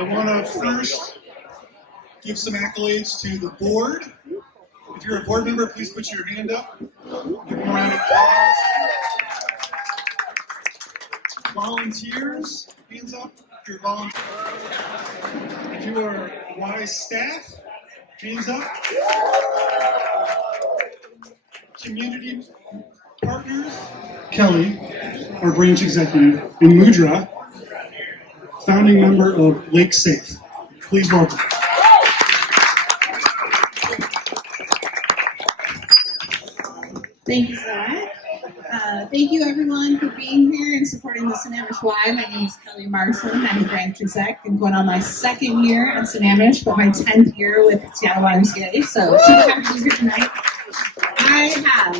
I want to first give some accolades to the board. If you're a board member, please put your hand up. Give them a round of applause. Volunteers, hands up if you're volunteer. If you are Y staff, hands up. Community partners, Kelly, our branch executive, and Mudra, founding member of LakeSafe. Please welcome. Thank you, Zach. Thank you, everyone, for being here and supporting the Sammamish Y. My name is Kelly Marsden. I'm the branch exec. I'm going on my second year at Sammamish, but my 10th year with Sammamish YMCA. So super happy to be here tonight. I have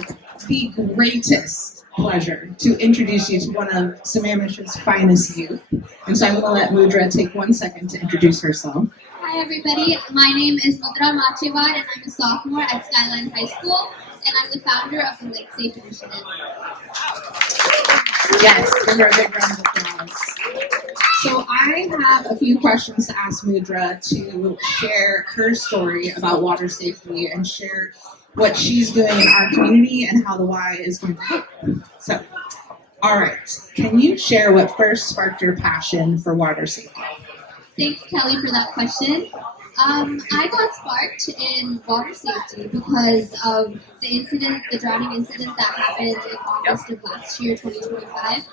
the greatest pleasure to introduce you to one of Sammamish's finest youth. And so I'm going to let Mudra take 1 second to introduce herself. Hi, everybody. My name is Mudra Machevar, and I'm a sophomore at Skyline High School, and I'm the founder of the LakeSafe Initiative. Yes, give her a big round of applause. So I have a few questions to ask Mudra to share her story about water safety and share what she's doing in our community and how the Y is going to help. So, all right. Can you share what first sparked your passion for water safety? Thanks, Kelly, for that question. I got sparked in water safety because of the drowning incident that happened in August of last year, 2025.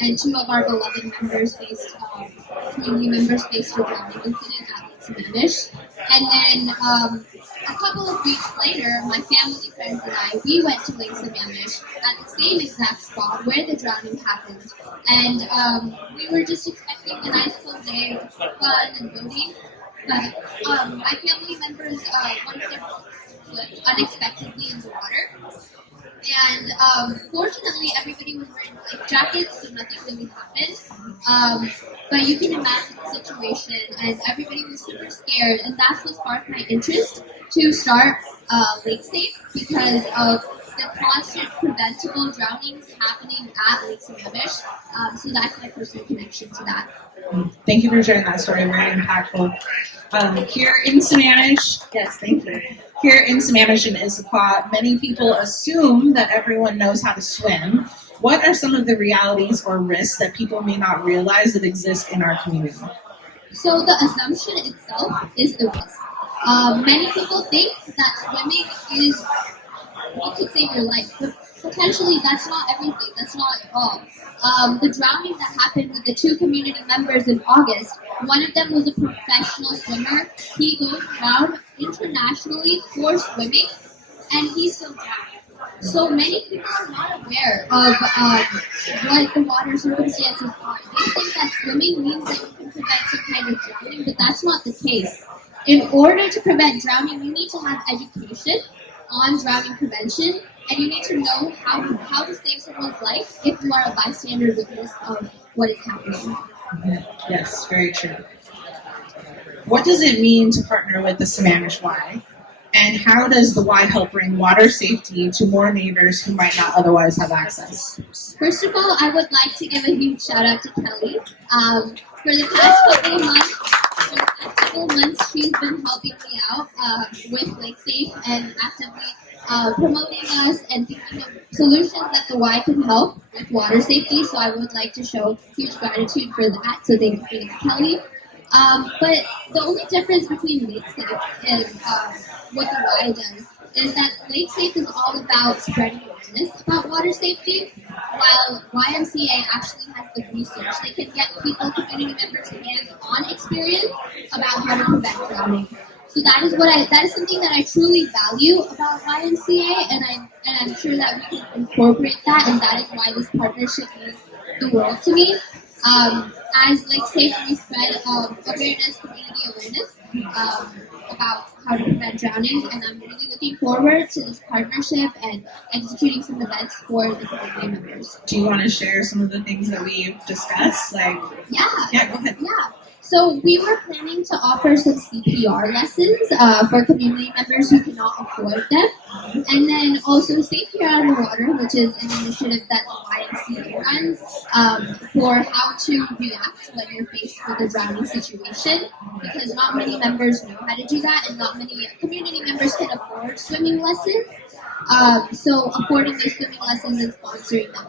And two of our beloved community members faced a drowning incident at Lake Sammamish. And then a couple of weeks later, my family, friends, and I, we went to Lake Sammamish at the same exact spot where the drowning happened. And we were just expecting a nice full day of fun and boating. But my family members, one of their boats slipped unexpectedly in the water. And fortunately, everybody was wearing life jackets, so nothing really happened. But you can imagine the situation, and everybody was super scared. And that's what sparked my interest to start LakeSafe, because of the constant preventable drownings happening at Lake Sammamish. So that's my personal connection to that. Thank you for sharing that story. Very impactful. Here in Sammamish, yes, thank you. Here in Sammamish and Issaquah, many people assume that everyone knows how to swim. What are some of the realities or risks that people may not realize that exist in our community? So the assumption itself is the risk. Many people think that swimming is what could save your life, but potentially that's not everything. That's not all. The drowning that happened with the two community members in August, one of them was a professional swimmer. He goes around internationally for swimming, and he still drowned. So many people are not aware of what the water circumstances are. They think that swimming means that you can prevent some kind of drowning, but that's not the case. In order to prevent drowning, you need to have education on drowning prevention, and you need to know how to save someone's life if you are a bystander witness of what is happening. Yes, very true. What does it mean to partner with the Sammamish Y? And how does the Y help bring water safety to more neighbors who might not otherwise have access? First of all, I would like to give a huge shout out to Kelly. For the past couple of months, she's been helping me out with LakeSafe and actively promoting us and thinking of solutions that the Y can help with water safety. So I would like to show huge gratitude for that. So thank you, Kelly. But the only difference between LakeSafe and what the Y does is that LakeSafe is all about spreading awareness about water safety, while YMCA actually has the research. They can get community members hands-on experience about how to prevent drowning. So that is something that I truly value about YMCA, and I'm sure that we can incorporate that, and that is why this partnership means the world to me. As LakeSafe, we spread community awareness about how to prevent drownings, and I'm really looking forward to this partnership and executing some events for the community members. Do you want to share some of the things that we've discussed? Yeah, go ahead. Yeah. So we were planning to offer some CPR lessons for community members who cannot afford them. And then also Safety on the Water, which is an initiative that the YMCA runs for how to react when you're faced with a drowning situation. Because not many members know how to do that, and not many community members can afford swimming lessons. So affording those swimming lessons and sponsoring them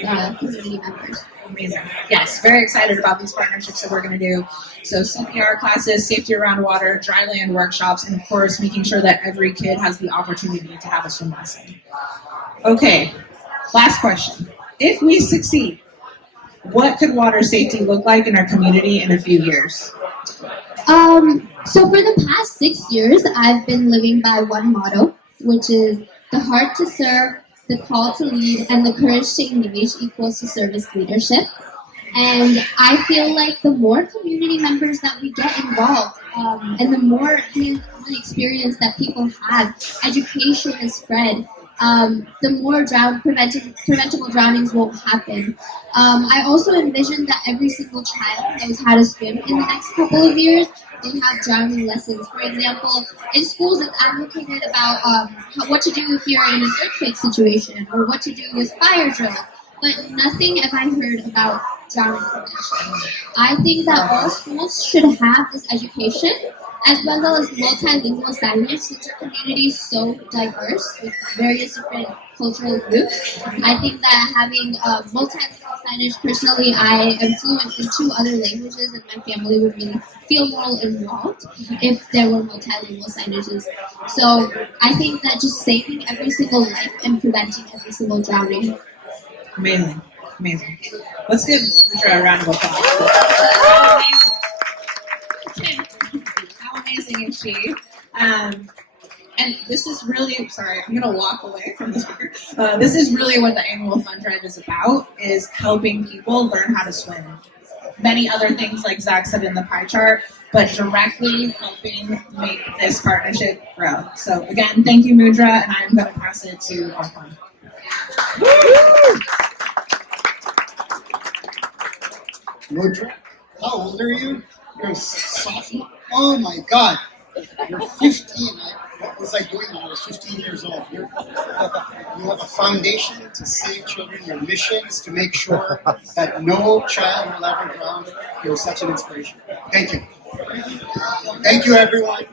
for community members. Amazing. Yes, very excited about these partnerships that we're going to do. So CPR classes, safety around water, dry land workshops, and of course making sure that every kid has the opportunity to have a swim lesson. Okay, last question. If we succeed, what could water safety look like in our community in a few years? So for the past 6 years, I've been living by one motto, which is the heart to serve, the call to lead, and the courage to engage equals to service leadership. And I feel like the more community members that we get involved, and the more hands-on experience that people have, education is spread, the more preventable drownings won't happen. I also envision that every single child knows how to swim in the next couple of years. They have drowning lessons. For example, in schools it's advocated about what to do if you're in an earthquake situation or what to do with fire drills. But nothing have I heard about drowning prevention. I think that all schools should have this education, as well as multilingual signage, since our community is so diverse with various different cultural groups. I think that having multilingual signage, personally, I am fluent in 2 other languages, and my family would really feel more involved if there were multilingual signages. So I think that just saving every single life and preventing every single drowning. Amazing. Amazing. Let's give Mudra a round of applause. How amazing is she? And this is really, sorry, I'm going to walk away from the speaker. This is really what the annual fund drive is about, is helping people learn how to swim. Many other things, like Zach said in the pie chart, but directly helping make this partnership grow. So again, thank you, Mudra, and I'm going to pass it to Arpan. Mudra, how old are you? You're a sophomore? Oh my God, you're 15. What was I doing when I was 15 years old? You have a foundation to save children. Your mission is to make sure that no child will ever drown. You're such an inspiration. Thank you. Thank you, everyone.